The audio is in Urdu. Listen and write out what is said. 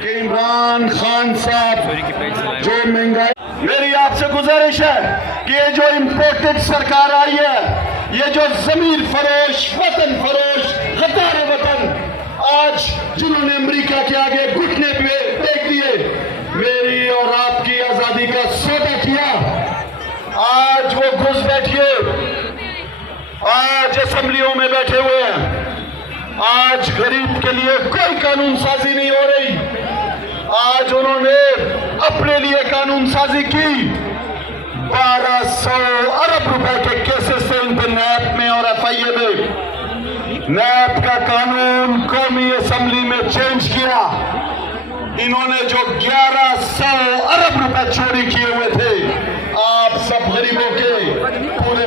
کہ عمران خان صاحب جو مہنگائی، میری آپ سے گزارش ہے کہ یہ جو امپورٹڈ سرکار آئی ہے، یہ جو ضمیر فروش، وطن فروش، غدار وطن، آج جنہوں نے امریکہ کے آگے گھٹنے پہ ٹیک دیے، میری اور آپ کی آزادی کا سودا کیا، آج وہ گھس بیٹھیے، آج اسمبلیوں میں بیٹھے ہوئے ہیں، آج غریب کے لیے کوئی قانون سازی نہیں ہو رہی، آج انہوں نے اپنے لیے قانون سازی کی، 1200 ارب روپے کے کیسز سے ان پہ نیب میں اور ایف آئی اے میں، نیب کا قانون قومی اسمبلی میں چینج کیا، انہوں نے جو 1100 ارب روپے چوری کیے ہوئے تھے، آپ سب غریبوں کے پورے